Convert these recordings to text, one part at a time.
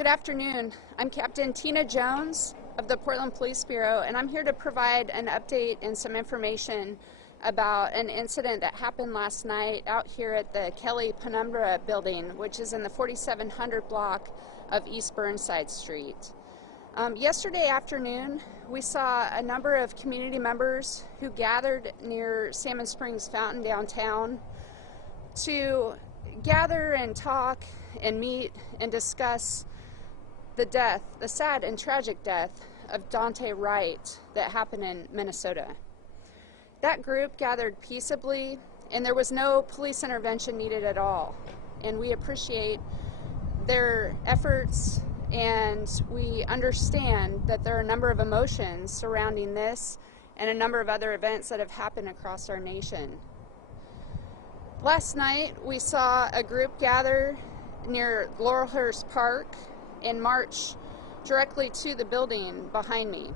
Good afternoon. I'm Captain Tina Jones of the Portland Police Bureau, and I'm here to provide an update and some information about an incident that happened last night out here at the Kelly Penumbra building, which is in the 4700 block of East Burnside Street. Yesterday afternoon, we saw a number of community members who gathered near Salmon Springs Fountain downtown to gather and talk and meet and discuss the sad and tragic death of Daunte Wright that happened in Minnesota. That group gathered peaceably, and there was no police intervention needed at all. And we appreciate their efforts, and we understand that there are a number of emotions surrounding this and a number of other events that have happened across our nation. Last night, we saw a group gather near Laurelhurst Park and march directly to the building behind me.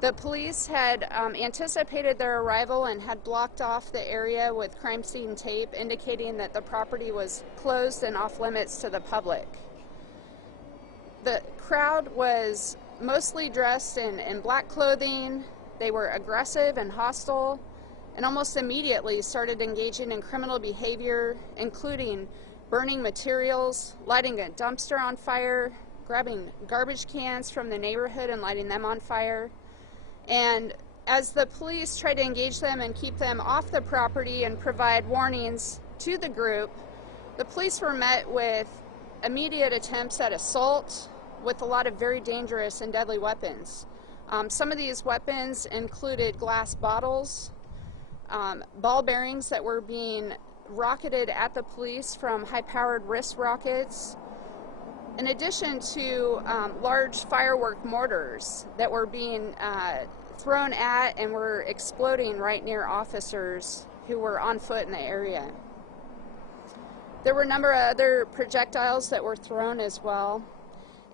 The police had anticipated their arrival and had blocked off the area with crime scene tape indicating that the property was closed and off limits to the public. The crowd was mostly dressed in black clothing. They were aggressive and hostile, and almost immediately started engaging in criminal behavior, including burning materials, lighting a dumpster on fire, grabbing garbage cans from the neighborhood and lighting them on fire. And as the police tried to engage them and keep them off the property and provide warnings to the group, the police were met with immediate attempts at assault with a lot of very dangerous and deadly weapons. Some of these weapons included glass bottles, ball bearings that were being rocketed at the police from high-powered wrist rockets, in addition to large firework mortars that were being thrown at and were exploding right near officers who were on foot in the area. There were a number of other projectiles that were thrown as well.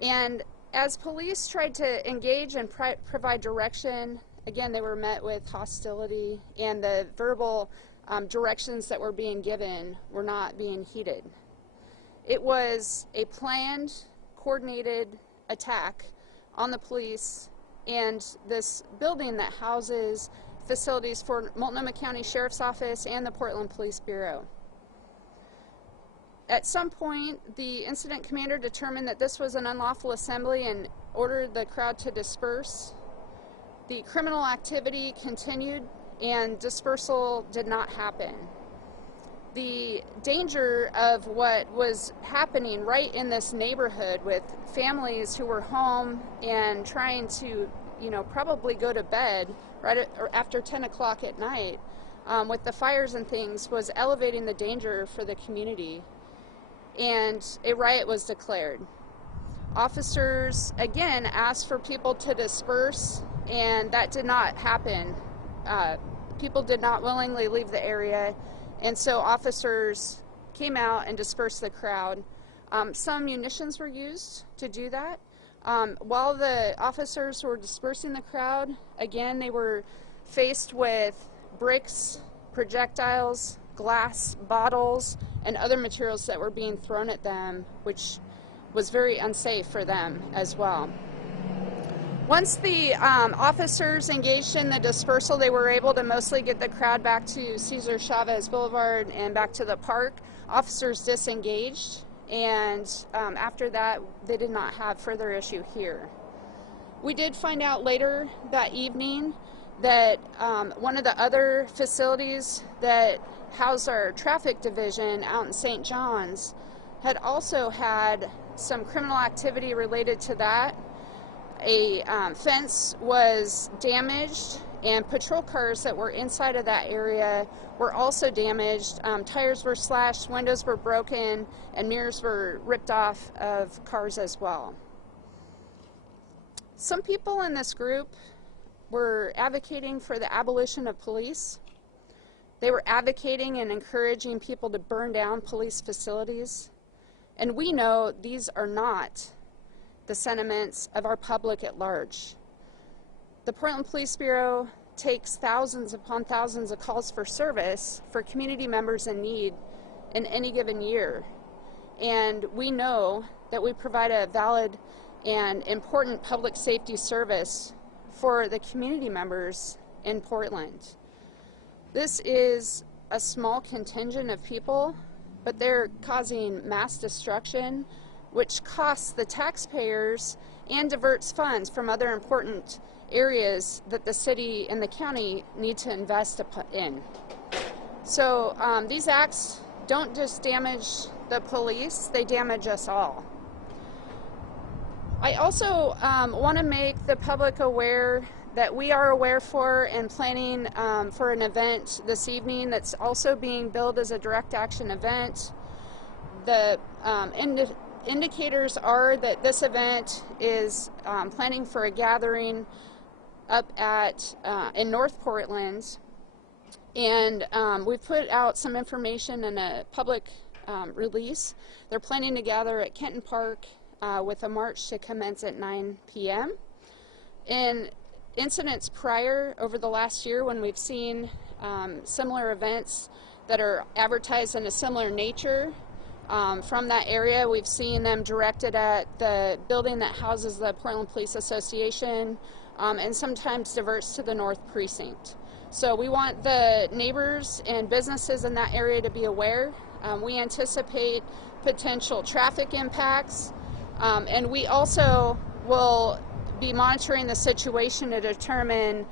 And as police tried to engage and provide direction, again, they were met with hostility, and the verbal directions that were being given were not being heeded. It was a planned, coordinated attack on the police and this building that houses facilities for Multnomah County Sheriff's Office and the Portland Police Bureau. At some point, the incident commander determined that this was an unlawful assembly and ordered the crowd to disperse. The criminal activity continued, and dispersal did not happen. The danger of what was happening right in this neighborhood with families who were home and trying to, probably go to bed right after 10 o'clock at night with the fires and things was elevating the danger for the community, and a riot was declared. Officers again asked for people to disperse, and that did not happen. People did not willingly leave the area, and so officers came out and dispersed the crowd. Some munitions were used to do that. While the officers were dispersing the crowd, again, they were faced with bricks, projectiles, glass bottles, and other materials that were being thrown at them, which was very unsafe for them as well. Once the officers engaged in the dispersal, they were able to mostly get the crowd back to Cesar Chavez Boulevard and back to the park. Officers disengaged, and after that, they did not have further issue here. We did find out later that evening that one of the other facilities that housed our traffic division out in St. John's had also had some criminal activity related to that. A fence was damaged, and patrol cars that were inside of that area were also damaged. Tires were slashed, windows were broken, and mirrors were ripped off of cars as well. Some people in this group were advocating for the abolition of police. They were advocating and encouraging people to burn down police facilities. And we know these are not the sentiments of our public at large. The Portland Police Bureau takes thousands upon thousands of calls for service for community members in need in any given year. And we know that we provide a valid and important public safety service for the community members in Portland. This is a small contingent of people, but they're causing mass destruction, which costs the taxpayers and diverts funds from other important areas that the city and the county need to invest in. So these acts don't just damage the police, they damage us all. I also want to make the public aware that we are aware for and planning for an event this evening that's also being billed as a direct action event. The indicators are that this event is planning for a gathering up at in North Portland, and we've put out some information in a public release. They're planning to gather at Kenton Park with a march to commence at 9 p.m. In incidents prior over the last year, when we've seen similar events that are advertised in a similar nature from that area, we've seen them directed at the building that houses the Portland Police Association, and sometimes diverts to the North Precinct. So we want the neighbors and businesses in that area to be aware. We anticipate potential traffic impacts, and we also will be monitoring the situation to determine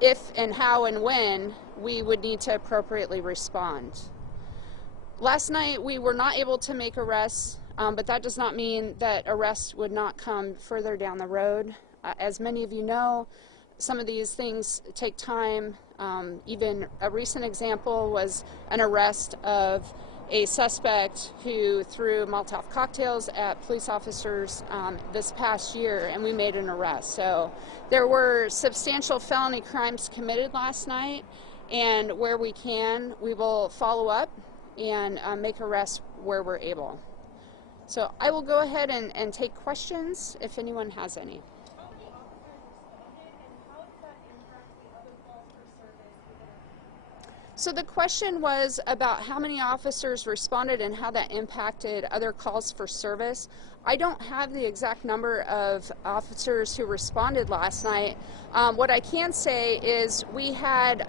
if and how and when we would need to appropriately respond. Last night we were not able to make arrests, but that does not mean that arrests would not come further down the road. As many of you know, some of these things take time. Even a recent example was an arrest of a suspect who threw Molotov cocktails at police officers this past year, and we made an arrest. So there were substantial felony crimes committed last night, and where we can, we will follow up and make arrests where we're able. So I will go ahead and take questions if anyone has any. So the question was about how many officers responded and how that impacted other calls for service. I don't have the exact number of officers who responded last night. What I can say is we had,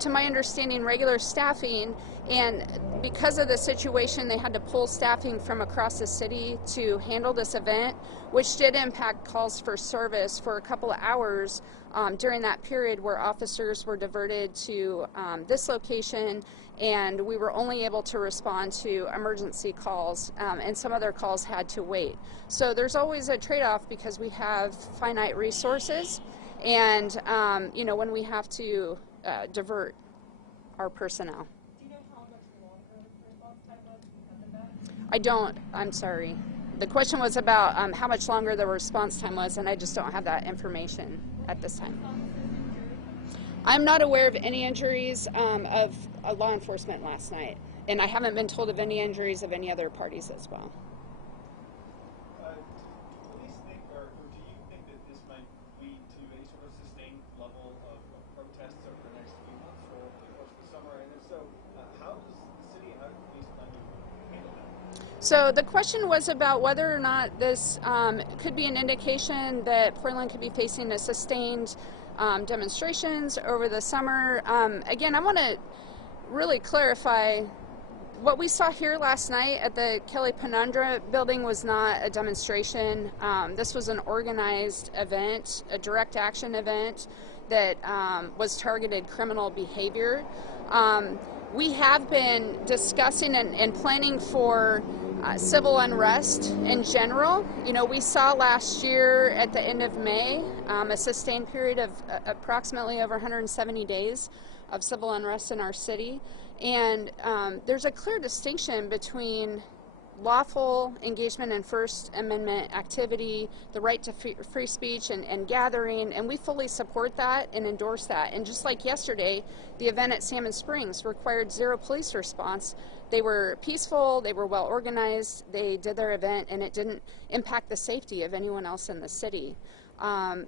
to my understanding, regular staffing, and because of the situation, they had to pull staffing from across the city to handle this event, which did impact calls for service for a couple of hours during that period where officers were diverted to this location, and we were only able to respond to emergency calls, and some other calls had to wait. So there's always a trade-off because we have finite resources, and you know, when we have to divert our personnel. Do you know how much longer the response time was because of that? I don't. I'm sorry. The question was about how much longer the response time was, and I just don't have that information at this time. I'm not aware of any injuries of law enforcement last night, and I haven't been told of any injuries of any other parties as well. Do police think, or do you think that this might lead to a sort of sustained level of protests over the next few months or over the course of the summer? And if so, how does the city and how do police plan to handle that? So the question was about whether or not this could be an indication that Portland could be facing a sustained demonstrations over the summer. Again, I want to really clarify what we saw here last night at the Kelly Penundra building was not a demonstration. This was an organized event, a direct action event that was targeted criminal behavior. We have been discussing and planning for civil unrest in general. You know, we saw last year at the end of May a sustained period of approximately over 170 days of civil unrest in our city. And there's a clear distinction between lawful engagement in First Amendment activity, the right to free speech and gathering, and we fully support that and endorse that. And just like yesterday, the event at Salmon Springs required zero police response. They were peaceful, they were well organized, they did their event, and it didn't impact the safety of anyone else in the city.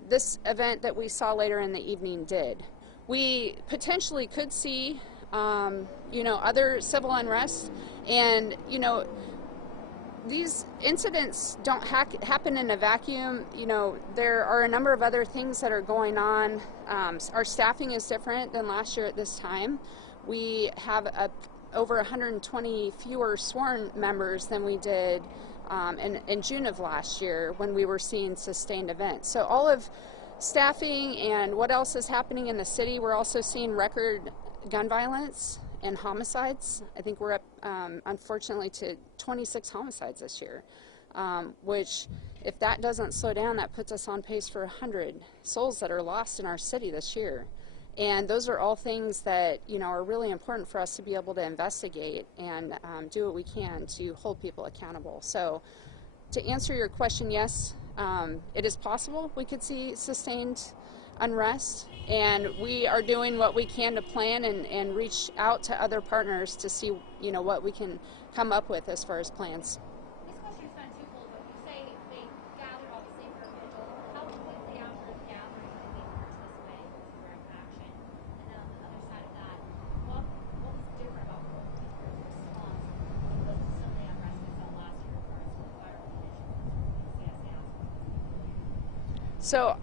This event that we saw later in the evening did. We potentially could see you know, other civil unrest, and you know, these incidents don't happen in a vacuum. You know, there are a number of other things that are going on. Our staffing is different than last year at this time. We have over 120 fewer sworn members than we did in June of last year when we were seeing sustained events. So all of staffing and what else is happening in the city, we're also seeing record gun violence and homicides. I think we're up, unfortunately, to 26 homicides this year, which, if that doesn't slow down, that puts us on pace for 100 souls that are lost in our city this year. And those are all things that, you know, are really important for us to be able to investigate and do what we can to hold people accountable. So, to answer your question, yes, it is possible we could see sustained unrest, and we are doing what we can to plan and reach out to other partners to see, you know, what we can come up with as far as plans. This question is kind of twofold, but you say they gathered obviously for a vigil. How quickly after the gathering did they march this way with direct action? And then on the other side of that, what was different about Portland response with some of the unrest we saw last year as far as with fire munitions and CS gas? So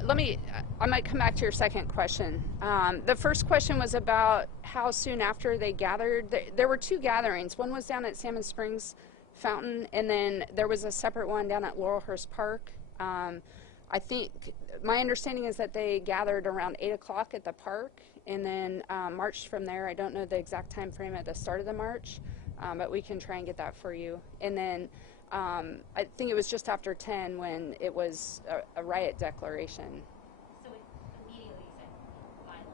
I might come back to your second question. The first question was about how soon after they gathered. There were two gatherings. One was down at Salmon Springs Fountain, and then there was a separate one down at Laurelhurst Park. I think my understanding is that they gathered around 8 o'clock at the park and then marched from there. I don't know the exact time frame at the start of the march, but we can try and get that for you. And then I think it was just after 10 when it was a riot declaration. So it immediately said violent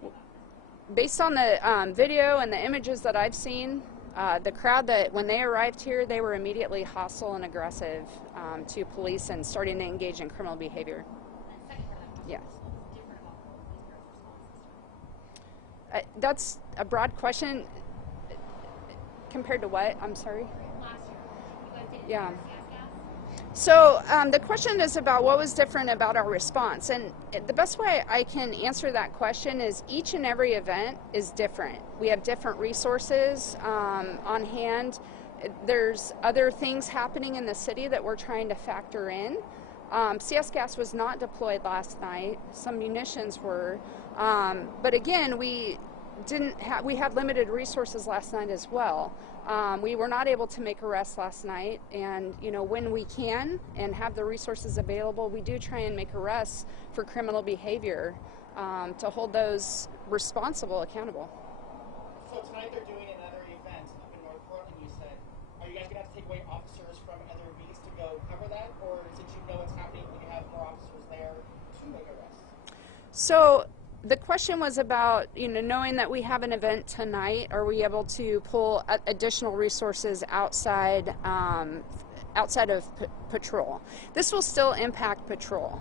here. Based on the video and the images that I've seen, the crowd, that when they arrived here, they were immediately hostile and aggressive to police and starting to engage in criminal behavior. And second part of that question, Yeah. what was different about Portland Police Bureau's response this time? That's a broad question. Compared to what? I'm sorry? Last year, you guys didn't Yeah. use CS gas? So the question is about what was different about our response, and the best way I can answer that question is each and every event is different. We have different resources on hand. There's other things happening in the city that we're trying to factor in. CS gas was not deployed last night. Some munitions were, but again, we had limited resources last night as well. We were not able to make arrests last night, and you know, when we can and have the resources available, we do try and make arrests for criminal behavior to hold those responsible accountable. So tonight they're doing another event up in North Portland, you said. Are you guys going to have to take away officers from other beats to go cover that? Or since you know what's happening, will you have more officers there to make arrests? So the question was about, you know, knowing that we have an event tonight, are we able to pull additional resources outside of patrol? This will still impact patrol.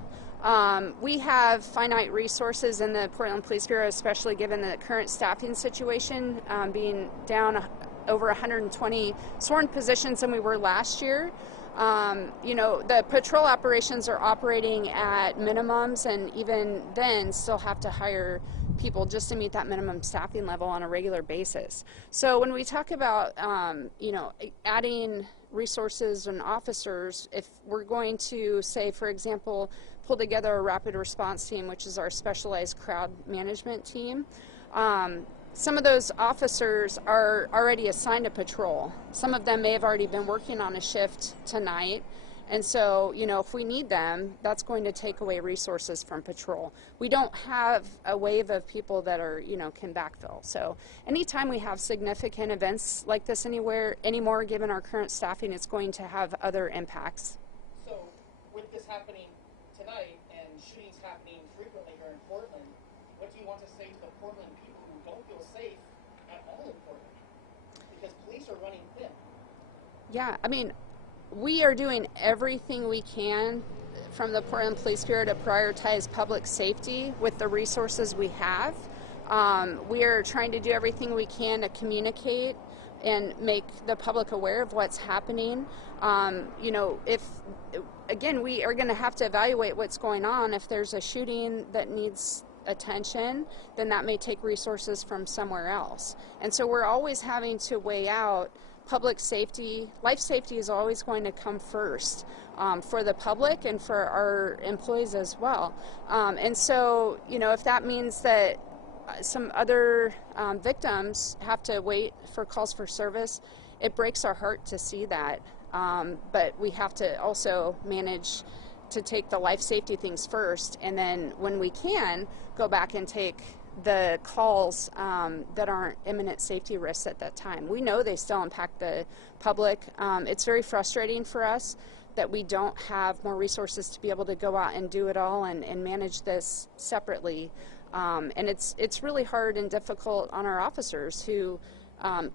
We have finite resources in the Portland Police Bureau, especially given the current staffing situation, being down over 120 sworn positions than we were last year. You know, the patrol operations are operating at minimums, and even then still have to hire people just to meet that minimum staffing level on a regular basis. So when we talk about, you know, adding resources and officers, if we're going to, say, for example, pull together a rapid response team, which is our specialized crowd management team, some of those officers are already assigned to patrol. Some of them may have already been working on a shift tonight. And so, you know, if we need them, that's going to take away resources from patrol. We don't have a wave of people that are, you know, can backfill. So anytime we have significant events like this anymore, given our current staffing, it's going to have other impacts. So with this happening tonight and shootings happening frequently here in Portland, what do you want to say to the Portland people who don't feel safe at all in Portland? Because police are running thin. Yeah, I mean, we are doing everything we can from the Portland Police Bureau to prioritize public safety with the resources we have. We are trying to do everything we can to communicate and make the public aware of what's happening. You know, again, we are going to have to evaluate what's going on. If there's a shooting that needs attention, then that may take resources from somewhere else. And so we're always having to weigh out public safety, life safety is always going to come first for the public and for our employees as well. And so, if that means that some other victims have to wait for calls for service, it breaks our heart to see that. But we have to also manage to take the life safety things first, and then when we can, go back and take the calls that aren't imminent safety risks at that time. We know they still impact the public. It's very frustrating for us that we don't have more resources to be able to go out and do it all and manage this separately. And it's really hard and difficult on our officers who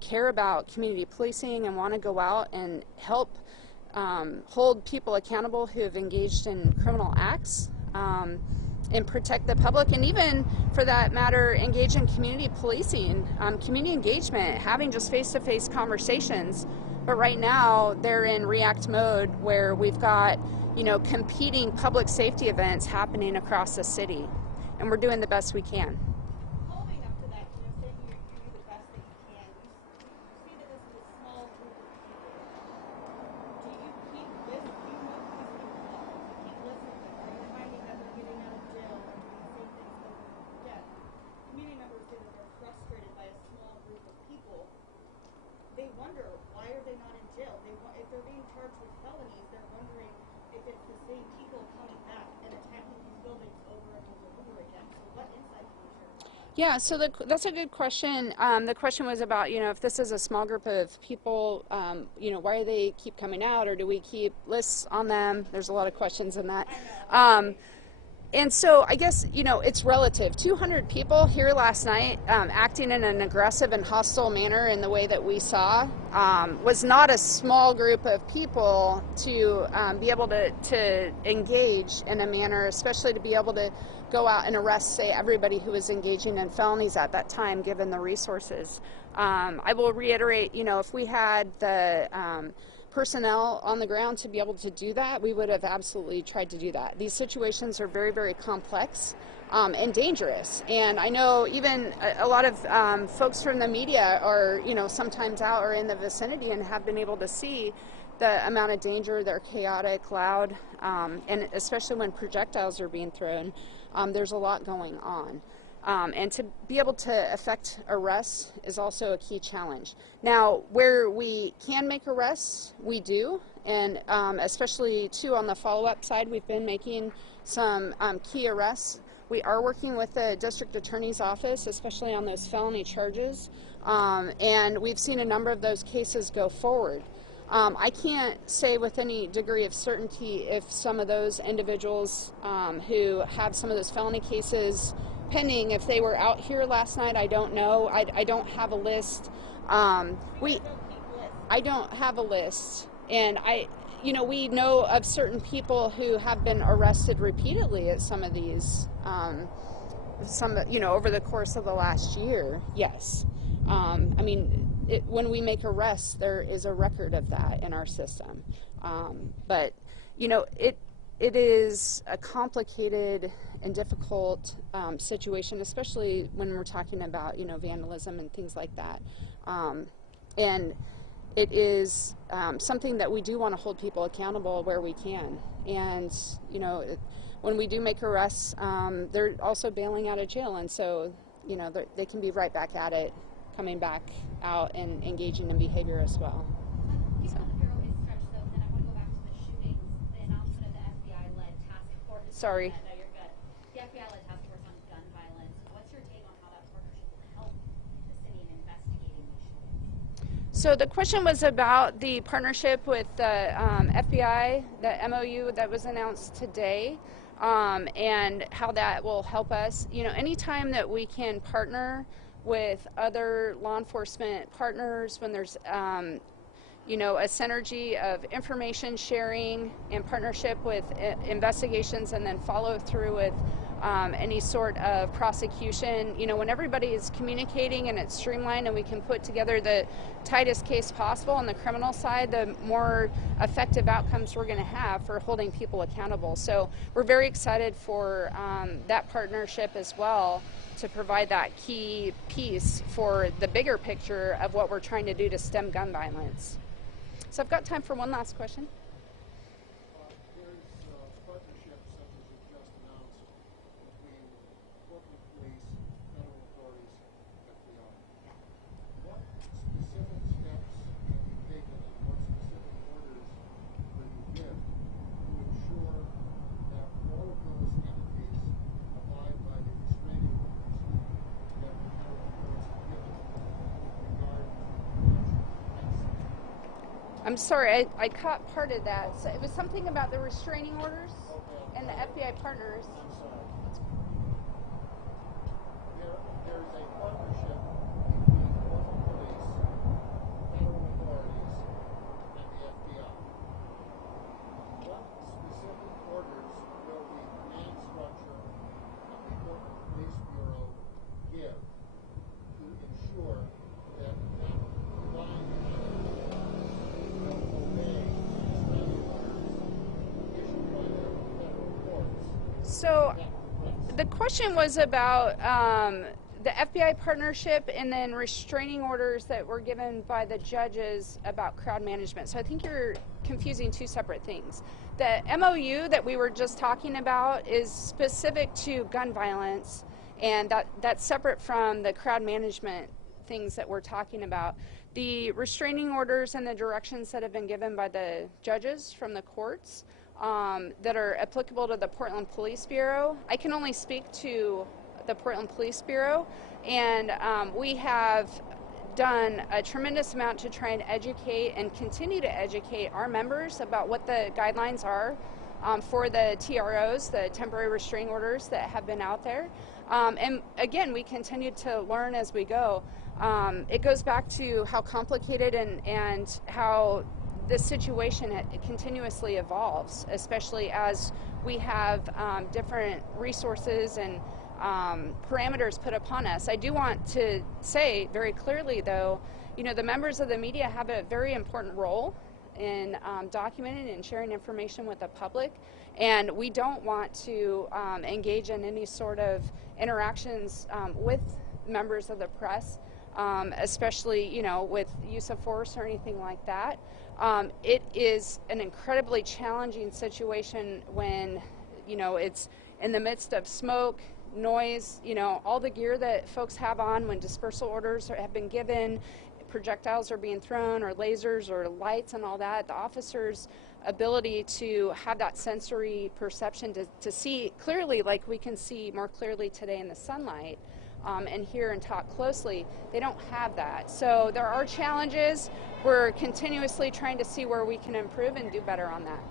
care about community policing and want to go out and help hold people accountable who have engaged in criminal acts and protect the public, and even, for that matter, engage in community policing, community engagement, having just face-to-face conversations. But right now, they're in react mode where we've got, competing public safety events happening across the city, and we're doing the best we can. Following up to that, saying you do the best that you can, you see that this is a small group of people. Do you keep this? Do you know who these people are? Do you keep lists of them? Are you finding that they're getting out of jail or doing the same things over and over again? Community members say that they're frustrated by a small group of people. They wonder, why are they not in jail? If they're being charged with felonies, they're wondering if it's the same people coming back and attacking these buildings over and over again. So what insight can you share about that? Yeah, so that's a good question. The question was about, if this is a small group of people, why do they keep coming out, or do we keep lists on them? There's a lot of questions in that. And so I guess, it's relative. 200 people here last night acting in an aggressive and hostile manner in the way that we saw was not a small group of people to be able to engage in a manner, especially to be able to go out and arrest, say, everybody who was engaging in felonies at that time, given the resources. I will reiterate, if we had the personnel on the ground to be able to do that, we would have absolutely tried to do that. These situations are very, very complex and dangerous. And I know even a lot of folks from the media are, sometimes out or in the vicinity and have been able to see the amount of danger. They're chaotic, loud, and especially when projectiles are being thrown, there's a lot going on. And to be able to effect arrests is also a key challenge. Now, where we can make arrests, we do, and especially too on the follow-up side, we've been making some key arrests. We are working with the district attorney's office, especially on those felony charges, and we've seen a number of those cases go forward. I can't say with any degree of certainty if some of those individuals who have some of those felony cases pending, if they were out here last night, I don't know. I don't have a list. I don't have a list, and we know of certain people who have been arrested repeatedly at some of these, over the course of the last year. Yes, when we make arrests, there is a record of that in our system, but it is a complicated and difficult situation, especially when we're talking about, vandalism and things like that. And it is something that we do want to hold people accountable where we can. And, when we do make arrests, they're also bailing out of jail. And so, they can be right back at it, coming back out and engaging in behavior as well. Keeping on the Bureau is stretched, though, then I want to go back to the shootings, the announcement of the FBI-led task force. Sorry. No, you're good. The FBI-led task force on gun violence. What's your take on how that partnership will help the city in investigating these shootings? So the question was about the partnership with the FBI, the MOU that was announced today, and how that will help us. Anytime that we can partner with other law enforcement partners, when there's a synergy of information sharing and partnership with investigations, and then follow through with any sort of prosecution. You know, when everybody is communicating and it's streamlined and we can put together the tightest case possible on the criminal side, the more effective outcomes we're going to have for holding people accountable. So we're very excited for that partnership as well, to provide that key piece for the bigger picture of what we're trying to do to stem gun violence. So I've got time for one last question. There's partnerships such as you just announced between Portland Police, federal authorities, and FBI. What specific steps have you taken and what specific orders will you give to ensure that all of those entities abide by the restraining orders that the federal courts have given with regard to protection? I'm sorry, I caught part of that. So it was something about the restraining orders and the FBI partners. I'm sorry. There is a partnership between Portland Police, federal authorities, and the FBI. What specific orders will the command structure of the Portland Police Bureau give to ensure that that combined entity will obey the restraining orders issued by the federal courts? So That request. the question was about the FBI partnership and then restraining orders that were given by the judges about crowd management. So I think you're confusing two separate things. The MOU that we were just talking about is specific to gun violence, and that's separate from the crowd management things that we're talking about. The restraining orders and the directions that have been given by the judges from the courts that are applicable to the Portland Police Bureau, I can only speak to the Portland Police Bureau, and we have done a tremendous amount to try and educate and continue to educate our members about what the guidelines are for the TROs, the temporary restraining orders that have been out there. And again, we continue to learn as we go. It goes back to how complicated and how this situation it continuously evolves, especially as we have different resources and parameters put upon us. I do want to say very clearly, though, you know, the members of the media have a very important role in documenting and sharing information with the public, and we don't want to engage in any sort of interactions with members of the press, especially, you know, with use of force or anything like that. It is an incredibly challenging situation when, you know, it's in the midst of smoke, noise, you know, all the gear that folks have on when dispersal orders have been given, projectiles are being thrown, or lasers or lights and all that. The officers' ability to have that sensory perception to see clearly, like we can see more clearly today in the sunlight, and hear and talk closely, they don't have that. So there are challenges. We're continuously trying to see where we can improve and do better on that.